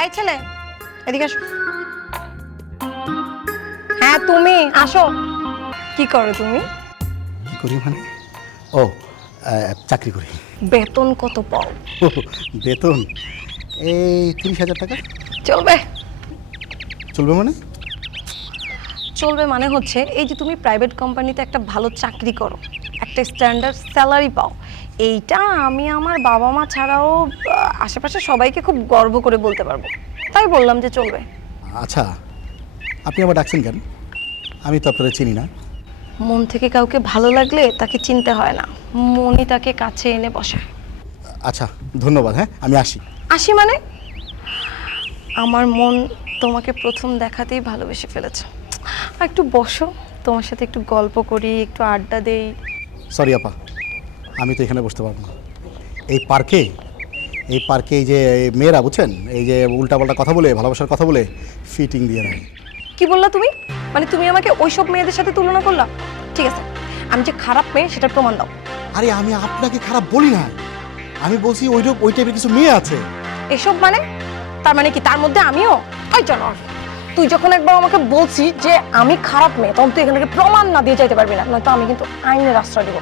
এই ছেলে এদিকে আসো। হ্যাঁ তুমি আসো। কি করো তুমি? কি করি মানে? ও চাকরি করি। বেতন কত পাও? ও, বেতন এই 30,000 টাকা। চলবে? চলবে মানে? চলবে মানে হচ্ছে এই যে তুমি প্রাইভেট কোম্পানিতে একটা ভালো চাকরি করো, একটা স্ট্যান্ডার্ড স্যালারি পাও, এইটা আমি আমার বাবা মা ছাড়াও আশেপাশে সবাইকে খুব গর্ব করে বলতে পারবো, তাই বললাম যে চলবে। আচ্ছা, আপনি আবার ডাকছেন কেন? আমি তো আপনারা চিনি না। মন থেকে কাউকে ভালো লাগলে তাকে চিনতে হয় না, মনই তাকে কাছে এনে বসায়। আচ্ছা, ধন্যবাদ। হ্যাঁ, আমি আসি। আসি মানে? আমার মন তোমাকে প্রথম দেখাতেই ভালোবেসে ফেলেছে। একটু বসো, তোমার সাথে একটু গল্প করি, একটু আড্ডা দেই। সরি আপা, আমি তো এখানে বসতে পারবো না। এই পার্কে এই যে মেয়েরা বুঝছেন, এই যে উল্টাপাল্টা কথা বলে, ভালোবাসার কথা বলে ফিটিং দিয়ে রাখে। কি বললা তুমি? মানে তুমি আমাকে ওইসব মেয়েদের সাথে তুলনা করলা? ঠিক আছে, আমি যে খারাপ মেয়ে সেটা প্রমাণ দাও। আরে আমি আপনাকে খারাপ বলি না, আমি বলছি ওই টাইপের কিছু মেয়ে আছে। এসব মানে? তার মানে কি তার মধ্যে আমিও? ওই জানো, তুই যখন একবার আমাকে বলছিস যে আমি খারাপ মেয়ে, তখন তুই এখান থেকে প্রমাণ না দিয়ে যাইতে পারবি না, নয়তো আমি কিন্তু আইনের আশ্রয় দেবো।